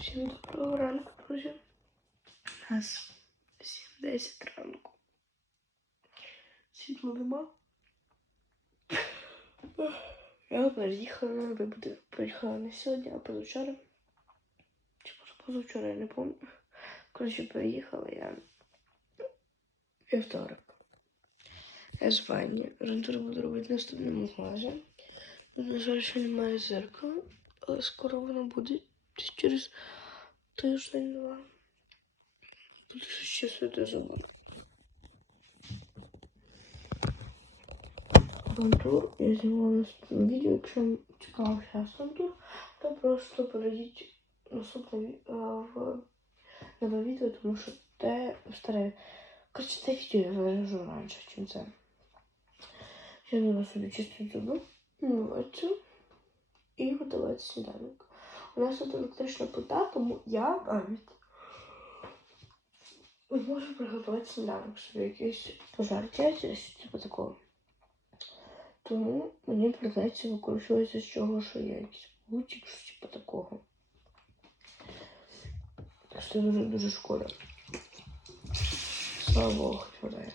Всім доброго ранку, друзі. У нас 7-10 ранку. Світла нема. Я приїхала, вибуду, приїхала не сьогодні, а позавчора. Чи позавчора, я не пам'ятаю. Коротше, приїхала я вівторок. Я з ванні. Рентур буду робити наступному класі. На жаль, ще немає зеркала, але скоро воно буде через тиждень-два. Буду ще святи зуби. Рантур я знімала наступне відео. Якщо вам цікаво зараз рантур, то просто перейдіть наступне ві- а, в нове відео, тому що те старе. Коротше, це відео я виражу раніше, чим це. Я буду собі чистити зуби, миватися і готувати сніданок. У нас тут електрична плита, тому я навіть можу приготувати сніданок собі якийсь пожарити щось типу такого. Тому мені придеться використовуватися з чого, що є якийсь бутик, щось типу такого. Так що дуже дуже шкода. Слава Богу, хватає.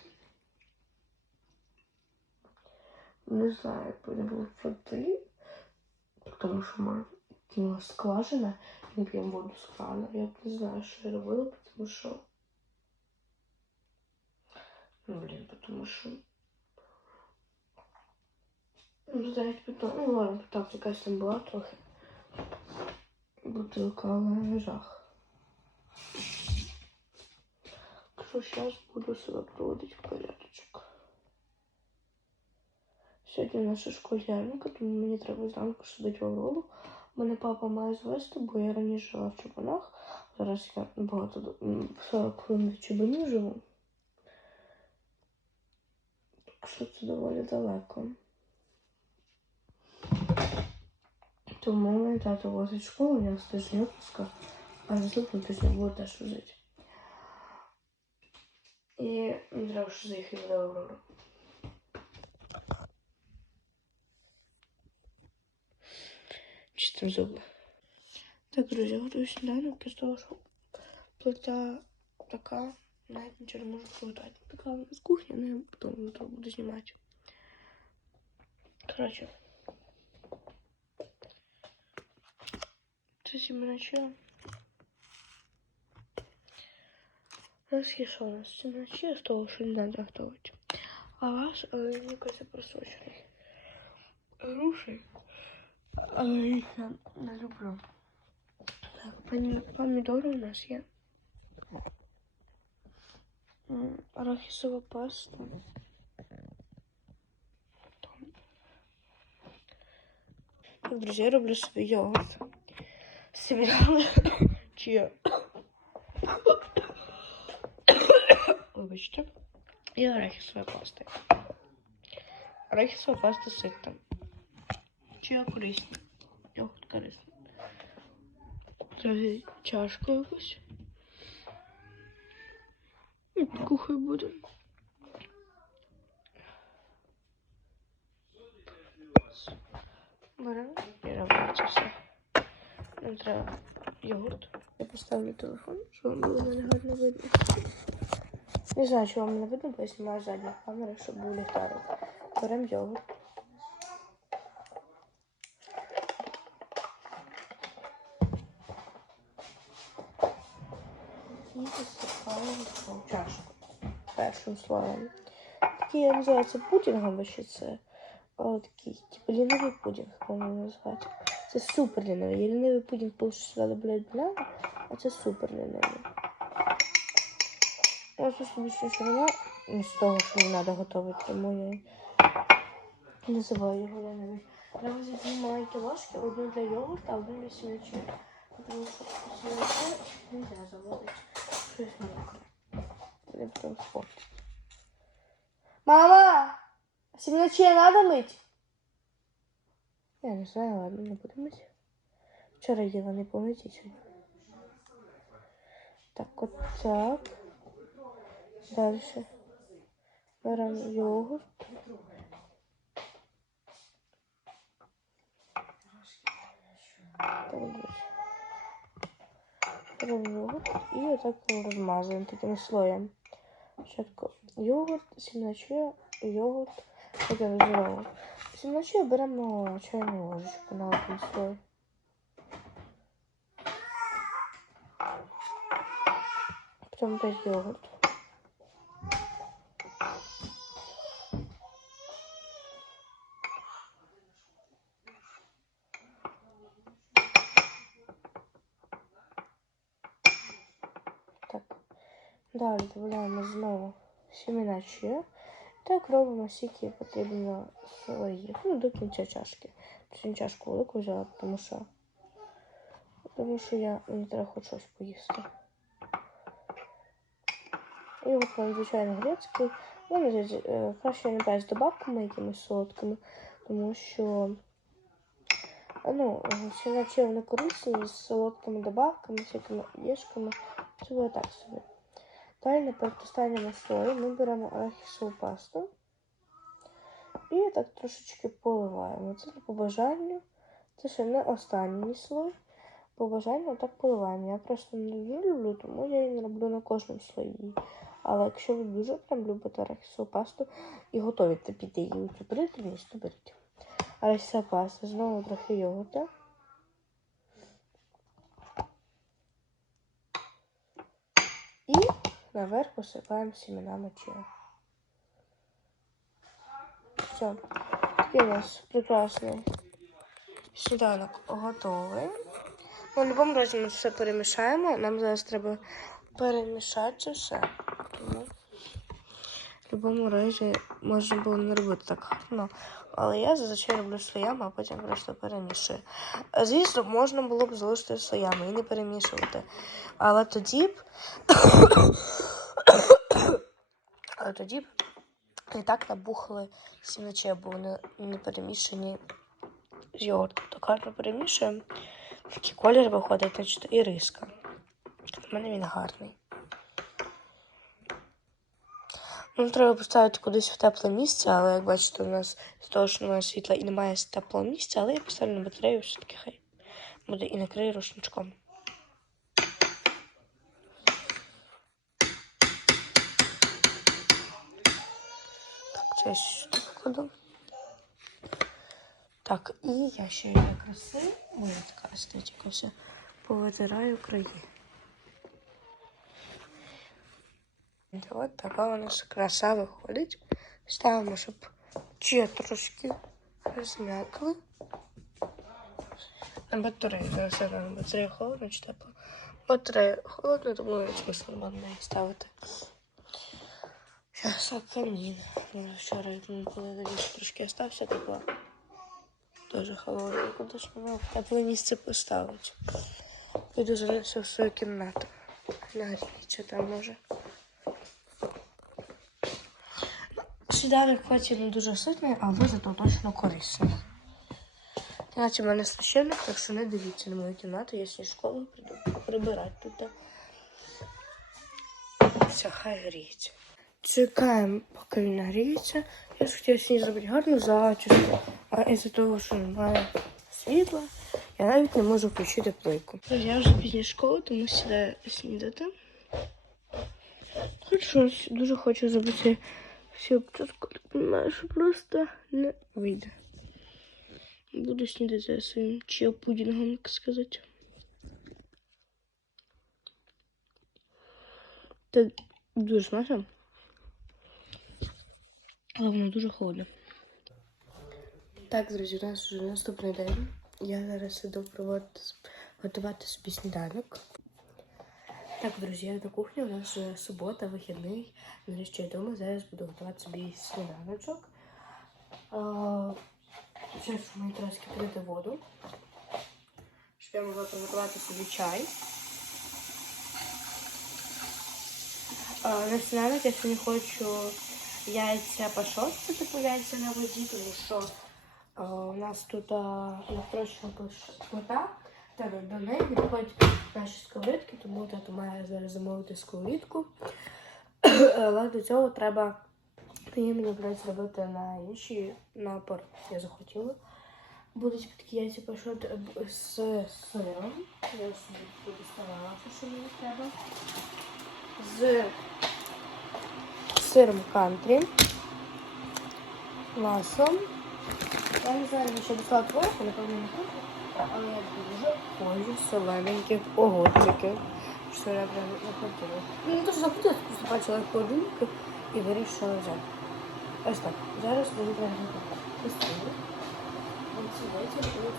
Не знаю, як буде було води, тому що ми кинула скважина, і ми п'ємо воду з крана. Я б не знаю, що я робила, тому що. Ну, блін, тому що. Ну, знаєте, потім, ну ладно, так, якась там була трохи. Бутилка, але жах. Так що зараз буду себе проводити в порядочок. Сьогодні наша школярника, тому мені треба зранку сидити в Аврору. Мене папа має звести, бо я раніше жила в Чубанах. Зараз я багато до- 40 хвилин від Чубанів живу. Так що це доволі далеко. Тому мене тато возить школу, я з тиждень відпуска, а наступного тижня буду теж жити. І треба ще заїхати до Аврори. Чистим зуби. Так, друзі, готую сніданок із того, що плита така, навіть нічого не можу приготувати. Така вона з кухні, але я потім завтра буду знімати. Коротше. Це сіменаче. У нас є що у нас сіменаче з того, що не треба готувати. А ваш, але мені кажется, просочений. Груші. Їх я люблю. Так, помідори у нас є. М, Арахісова паста. Так, друзі, я роблю собі йогурт. Сівіали. Чи Вибачте. І арахісова паста. Арахісова паста ситна. Чи корисна? Йогурт корисний. Трохи чашку якусь. І таку хай буде. Беремо і робимо все. Нам треба йогурт. Я поставлю телефон, щоб вам було гарно видно. Не знаю, чи вам не видно, бо я знімаю задню камеру, щоб був ліхтарик. Беремо йогурт. Чашку. Першим словом. Такий називається пудінгом, або ще це о, такий, типу лінивий пудінг, по-моєму, називається. Це супер лінивий. Є лінивий пудінг, що сюди додають банани, а це супер лінивий. Я тут більше що нема з того, що не треба готувати, тому я називаю його лінивий. Треба взяти дві маленькі ложки, одну для йогурта, одну для сімечі. Тому що сімечі не можна заводити. Щось мокре. Спортять. Мама! Сімечі треба мити? Я не знаю, ладно, не буду мити. Вчора їла не помиті сьогодні. Так, от так. Дальше. Беремо йогурт. Так, друзі. беремо йогурт і отак розмазуємо таким слоєм. Спочатку йогурт, сімначе, йогурт, потім знову. Сімначе беремо чайну ложечку на один слой. Потім опять йогурт. Далі додаємо знову сімена чия. Так робимо скільки потрібно слоїв. Ну, до кінця чашки. Сьогодні чашку велику взяла, тому що, тому що я мені треба хоч щось поїсти. І от звичайно грецький. Ну, е, краще не брати з добавками якимись солодкими, тому що ну, сіначе вони корисні з солодкими добавками, всякими єшками. Це буде так собі. Далі на передостанньому слої ми беремо арахісову пасту і так трошечки поливаємо. Це по бажанню. Це ще не останній слой. По бажанню так поливаємо. Я просто не дуже люблю, тому я її не роблю на кожному слої. Але якщо ви дуже прям любите арахісову пасту і готові піти її у цю притримність, то беріть. Арахісова паста, знову трохи йогурта. І наверх посипаємо семена чия. Все. Такий у нас прекрасний сніданок готовий. Ну, в будь-якому разі ми все перемішаємо. Нам зараз треба перемішати все. В будь-якому разі можна було не робити так гарно. Але я зазвичай роблю слоями, а потім просто перемішую. Звісно, можна було б залишити слоями і не перемішувати. Але тоді б. Але тоді б не так набухли сіночі, бо вони не перемішані з йогуртом. Так гарно перемішуємо. Такий колір виходить, значить, і риска. У мене він гарний. Ну, треба поставити кудись в тепле місце, але як бачите, у нас з того, що немає світла і немає теплого місця, але я поставлю на батарею, все-таки хай буде і накрию рушничком. Так, це я сюди покладу. Так, і я ще для краси, моя така естетика вся, повитираю краї. От така у нас краса виходить. Ставимо, щоб чи трошки розм'якли. На батарею. Зараз на батарею холодно чи тепло. Батарея холодна, тому я смисл нормально ставити. Зараз камін. Вчора коли надіюсь, трошки остався, тепла. Дуже холодно. Куди ж мене в тепле місце поставити? Піду занесу в свою кімнату. Нагріється там може. Сніданок хоч не дуже ситний, але зато точно корисний. Іначе в мене священник, так що не дивіться на мою кімнату, я сьогодні школу прийду прибирати тут. Все, хай гріється. Чекаємо, поки він нагріється. Я ж хотіла сьогодні зробити гарну зачіску, а із-за того, що немає світла, я навіть не можу включити плойку. Я вже пізні школи, тому сідаю снідати. Хоч щось дуже хочу зробити всю обчатку, так понимаю, що просто не вийде. Буду снідати за своїм чиопудінгом, як сказати. Це дуже смачно. Але дуже холодне. Так, друзі, у нас вже наступний день. Я зараз іду проводити, готувати собі сніданок. Так, друзі, я на кухні, у нас вже субота, вихідний. Нарешті я вдома, зараз буду готувати собі сніданочок. Зараз мені треба скипити воду, щоб я могла приготувати собі чай. На сніданок я сьогодні хочу яйця пашот, це типу яйця на воді, тому що у нас тут електрична плита. Та до неї відходять наші сковорідки, тому тато має зараз замовити сковорідку. Але до цього треба її мені буде зробити на інші напор. Я захотіла. Будуть такі яйця пашот з сиром. Я собі буду ставала, що мені треба. З сиром кантрі. Маслом. Я не знаю, що достала творог, не хочу. Але дуже хочу солененьких огурчиків. Що я прям захотіла. Ну, не то, що захотіла, просто бачила холодильнику і вирішила взяти. Ось так. Зараз буду яйця будуть.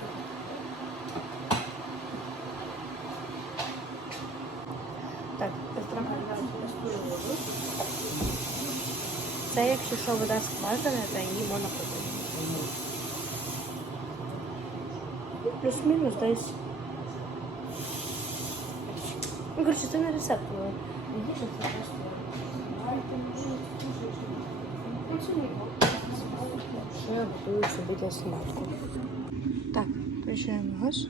Так, трохи воду. Це якщо що вода скважина, то її можна пити. Плюс-мінус десь. Ну, коротше, це не рецепт, їжа це просто. Ну, це не Що я готую собі для смачку. Так, включаємо газ.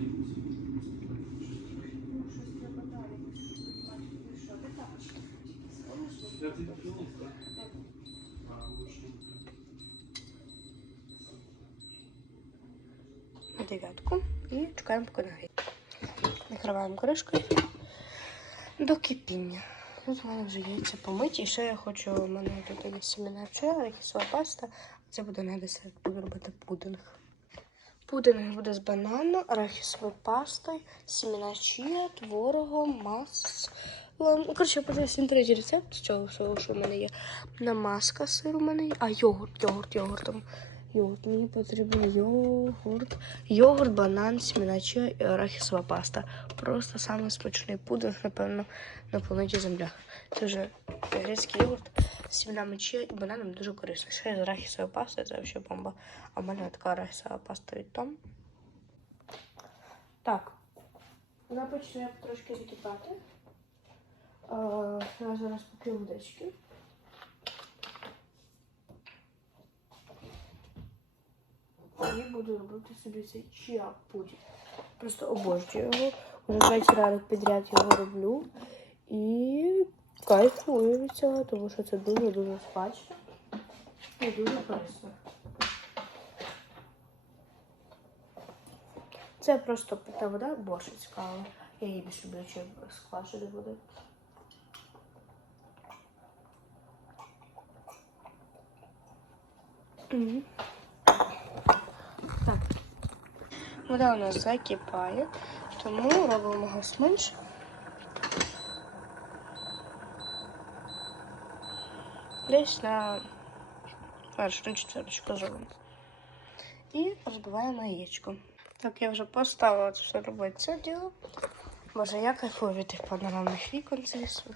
на дев'ятку і чекаємо, поки. Накриваємо кришкою до кипіння. Тут у мене вже яйця помиті. І ще я хочу, у мене тут є сімена пчела, арахісова паста. Це буде на десерт, буду робити пудинг. Пудинг буде з банану, арахісовою пастою, сімена чія, творогом, маслом. Ну, коротше, я подивився інтернеті рецепт цього всього, що в мене є. Намазка сир у мене є. А йогурт, йогурт, йогуртом. Йогурт. Мені потрібен йогурт. Йогурт, банан, сімена чия і арахісова паста. Просто самий смачний пудинг, напевно, на планеті Земля. Це вже грецький йогурт з сім'ями і бананом дуже корисно. Ще з арахісовою пастою, це взагалі бомба. А в мене така арахісова паста від Том. Так. Вона почне трошки закипати. Я зараз поп'ю водички. І буду робити собі цей чиа пудінг. Просто обожнюю його. Уже третій ранок підряд його роблю. І кайфую від цього, тому що це дуже-дуже смачно і дуже корисно. Це просто пита вода, борщ цікаво. Я її більше люблю, чим сквашеної води. Мгм. Так. Вода у нас закипає, тому робимо газ менше. Десь на першу четверточку зробимо. І розбиваємо яєчко. Так, я вже поставила це все робити це діло. Боже, я кайфую від тих панорамних вікон, звісно.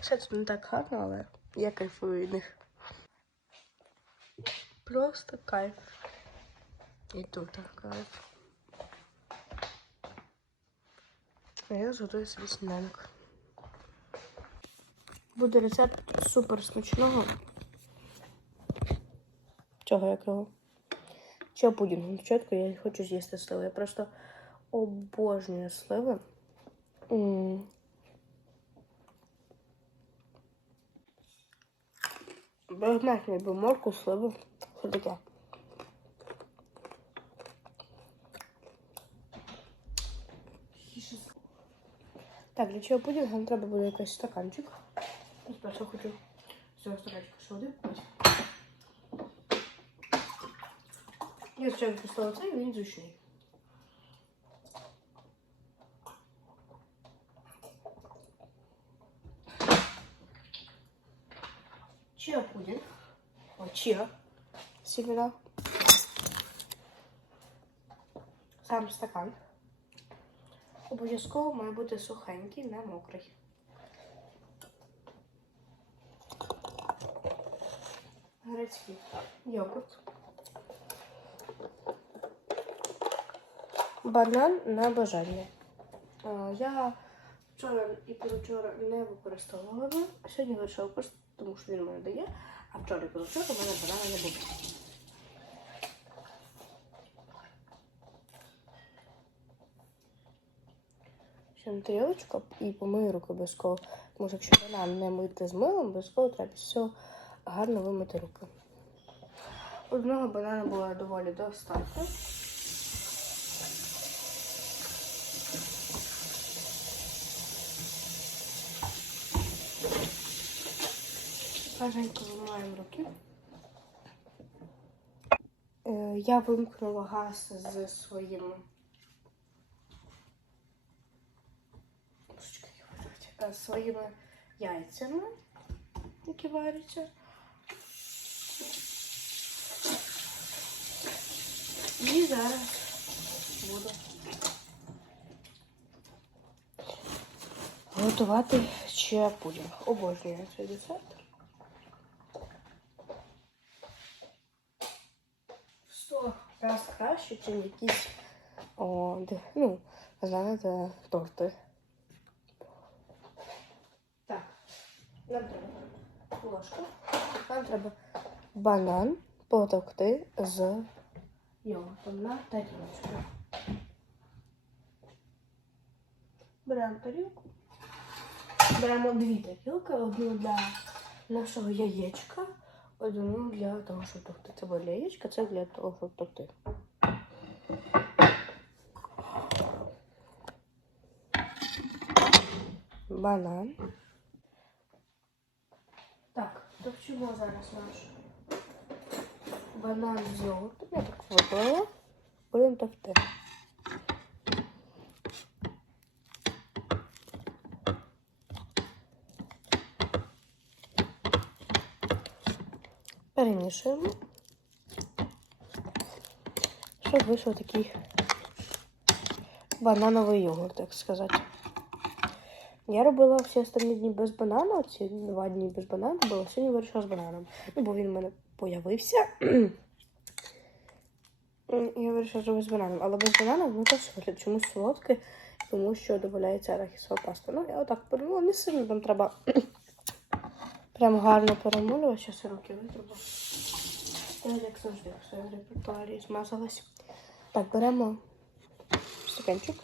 Все тут не так гарно, але я кайфую від них. Просто кайф. І тут так. А я зготую собі сніданок. Буде рецепт супер смачного. Цього якого? Чого пудінгу? Спочатку я не хочу з'їсти сливи. Я просто обожнюю сливи. М. Безмежний би морку, сливи. Що таке? Так, для чого пудінг нам треба буде якийсь стаканчик. Я Спершу хочу з цього стаканчика води купити. Я спочатку поставила цей, він зручний. Чиа пудінг. О, чиа. Семена. Сам стакан. Обов'язково має бути сухенький, не мокрий. Грецький йогурт. Банан на бажання. Е, Я вчора і позавчора не використовувала, сьогодні вирішила тому що він мене дає, а вчора і позавчора у мене банана не було. На тарілочку і помию руки обов'язково. Тому що якщо банан не мити з милом, обов'язково треба все гарно вимити руки. Одного банана було доволі достатньо. Гарненько вимиваємо руки. Е, Я вимкнула газ з своїм. Божечки, як Е, Своїми яйцями, які варяться. І зараз буду готувати ще пудінг. Обожнюю цей десерт. Сто раз краще, ніж якісь о, ну, знаєте, торти. Нам треба ложка. Нам треба банан потовкти з йогуртом на тарілочку. Беремо тарілку. Беремо дві тарілки, одну для нашого яєчка, одну для того, щоб товкти. Це буде для яєчка, це для того, щоб товкти. Банан. Так, товчимо зараз наш банан з йогуртом. Я так вибрала. Будемо товкти. Перемішуємо, щоб вийшов такий банановий йогурт, так сказати. Я робила всі останні дні без банану, ці два дні без банану було. Сьогодні вирішила з бананом. Ну, бо він в мене появився. Я вирішила зробити з бананом. Але без банану воно теж виглядає чомусь солодке, тому що додається арахісова паста. Ну, я отак перемолю. Не сильно там треба прям гарно перемолювати. Зараз я руки витрубу. Я як завжди в своєму репертуарі змазалась. Так, беремо стаканчик,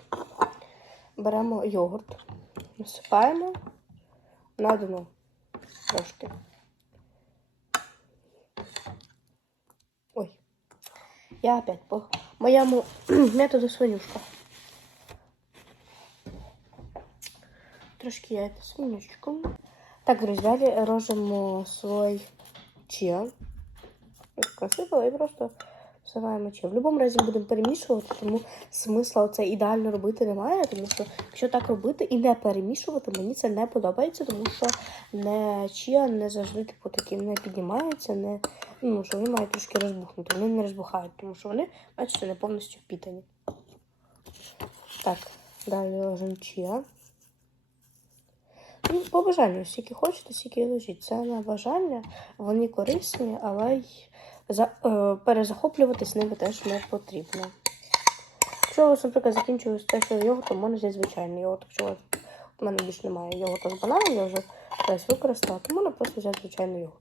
беремо йогурт, насипаємо на дно трошки. Ой, я опять по моєму методу свинюшка. Трошки яйця свинючку. Так, друзі, далі рожемо свой чия. Насипала і просто всиваємо чия. В будь-якому разі будемо перемішувати, тому смисла це ідеально робити немає, тому що якщо так робити і не перемішувати, мені це не подобається, тому що не чия не завжди типу, такі не піднімаються, не, ну, що вони мають трошки розбухнути. Вони не розбухають, тому що вони, бачите, не повністю впітані. Так, далі ложимо чия. Ну, по бажанню, скільки хочете, стільки і лежіть. Це на бажання, вони корисні, але й перезахоплюватись ними теж не потрібно. Якщо у вас, наприклад, закінчилось те, що йогуртом, можна взяти звичайний йогурт. Якщо у мене більше немає йогурту з бананом, я вже весь використала, то можна просто взяти звичайний йогурт.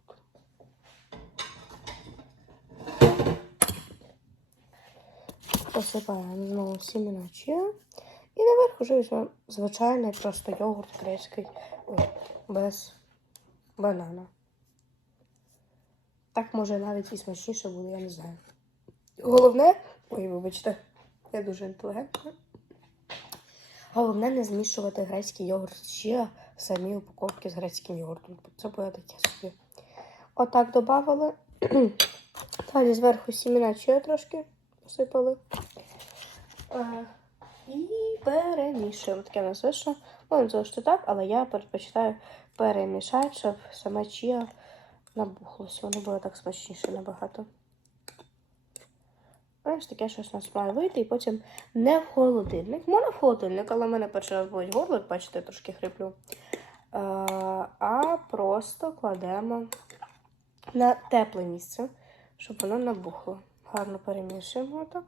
Посипаємо знову чия. І наверх вже візьмемо звичайний просто йогурт грецький без банана. Так може навіть і смачніше буде, я не знаю. Головне, ой, вибачте, я дуже інтелігентна. Головне не змішувати грецький йогурт з чия в самій упаковці з грецьким йогуртом. Це буде таке собі. Отак додавали. Далі зверху сімена чия трошки посипали. Е, І перемішуємо. Таке у нас вийшло. Можна залишити так, але я предпочитаю перемішати, щоб саме чия набухлося. Воно буде так смачніше набагато. Ось таке щось нас має вийти, і потім не в холодильник. Можна в холодильник, але в мене перший раз горло, бачите, я трошки хриплю. Е, А просто кладемо на тепле місце, щоб воно набухло. Гарно перемішуємо отак.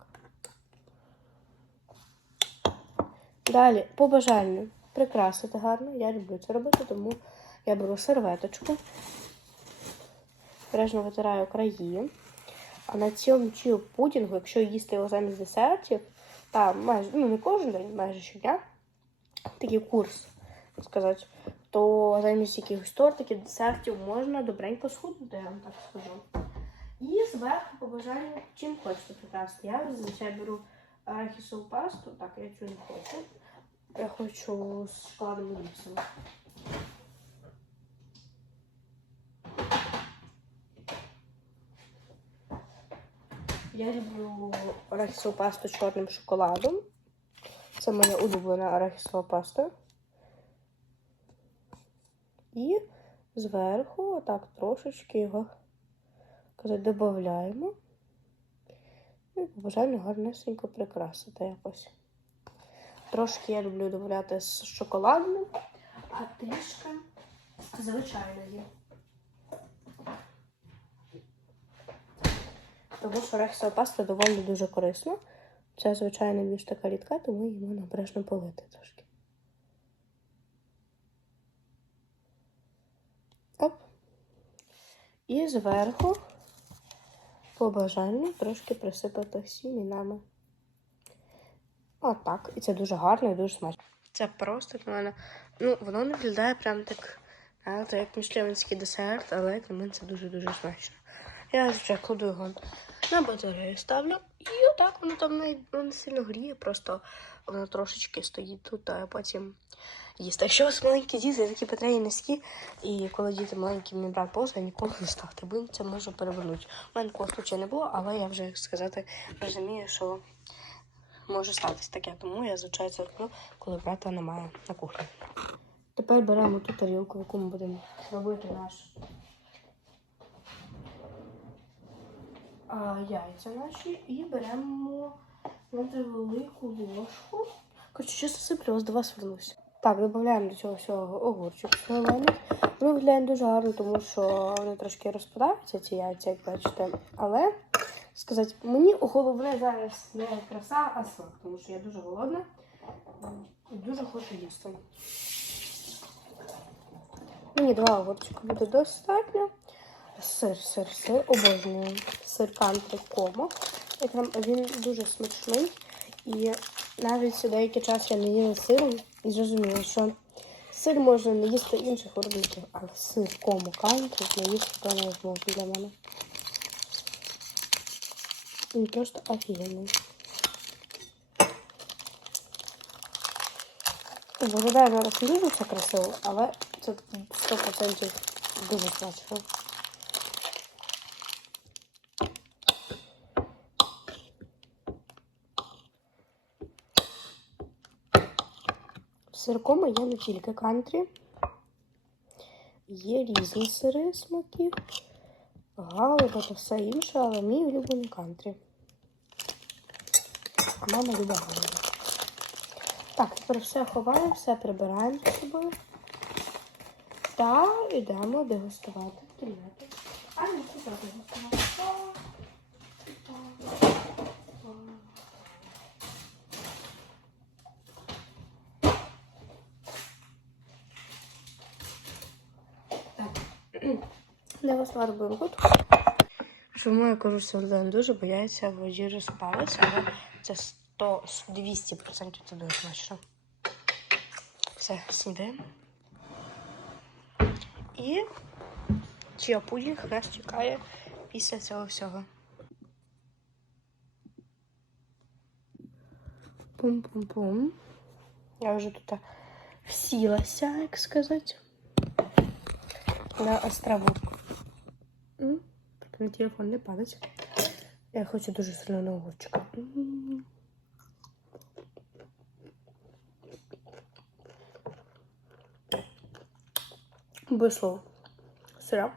Далі, по бажанню, прикрасити гарно. Я люблю це робити, тому я беру серветочку, бережно витираю краї. А на цьому чіо пудінгу, якщо їсти його замість десертів, там майже, ну не кожен день, майже щодня, такий курс, так сказати, то замість якихось тортиків, десертів можна добренько схуднути, я вам так скажу. І зверху по бажанню чим хочете прикрасити. Я зазвичай беру арахісову пасту, так, я цю не хочу. Я хочу з шоколадом і ліпсом. Я люблю арахісову пасту з чорним шоколадом. Це моя улюблена арахісова паста. І зверху так трошечки його додаємо. І по бажанню гарнесенько прикрасити якось. Трошки я люблю додати з шоколадним, а трішки звичайної. Тому що арахісова паста доволі дуже корисна. Це звичайно більш така рідка, тому її можна обережно полити трошки. Оп. І зверху по бажанню трошки присипати сімінами. Отак. І це дуже гарно і дуже смачно. Це просто для мене. Ну, воно не виглядає прям так, як мішлівський десерт, але для мене це дуже-дуже смачно. Я вже кладу його на батарею ставлю. І отак воно там не, не сильно гріє, просто воно трошечки стоїть тут, а потім їсти. Якщо у вас маленькі діти, такі батареї низькі, і коли діти маленькі, мій брат повзає, ніколи не ставте, бо це може перевернути. У мене такого случаю не було, але я вже, як сказати, розумію, що може статись таке, тому я звичайно це роблю, коли брата немає на кухні. Тепер беремо ту тарілку, в яку ми будемо робити наш а, яйця наші і беремо велику ложку. Коротше, чесно сиплю, ось до вас вернусь. Так, додаємо до цього всього огурчик солений. Вони виглядають дуже гарно, тому що вони трошки розпадаються, ці яйця, як бачите. Але сказати, мені головне зараз не краса, а смак, тому що я дуже голодна і дуже хочу їсти. Мені два огурчика буде достатньо. Сир, сир, сир, обожнюю. Сир кантрі комо. Він дуже смачний. І навіть деякий час я не їла сиром і зрозуміла, що сир можна не їсти інших виробників, але сир кому кантрі не їсти то не зможу для мене. Він просто офігенний. Виглядає зараз не дуже красиво, але це 100% дуже смачно. Сиркоми є не тільки кантрі. Є різні сири смаків. Галика та все інше, але мій улюблений кантрі. Мама любить галика. Так, тепер все ховаємо, все прибираємо з собою. Та йдемо дегустувати кімнату. А не куди дегустувати? Дегустувати будемо тут. Чому я кажу, що Лен дуже бояться в воді розпалиться, але це 100, 200% це дуже смачно. Все, снідаємо. І чия пудінг нас чекає після цього всього. Пум-пум-пум. Я вже тут всілася, як сказати, на островок. Так на телефон не падать. Я хочу дуже сильно на огурчика. Без слов. Сыра.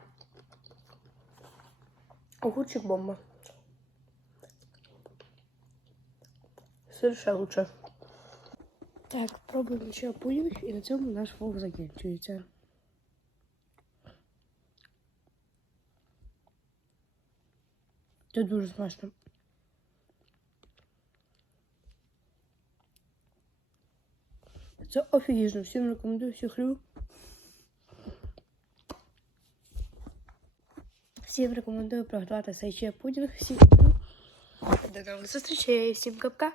Огурчик бомба. Сир ще лучше. Так, пробуємо ще пудінг і на цьому наш влог закінчується. Це дуже смачно. Це офігізно. Всім рекомендую, всіх люблю. Всім рекомендую приготувати цей ще пудінг. Всім люблю. До нових зустрічей. Всім капка.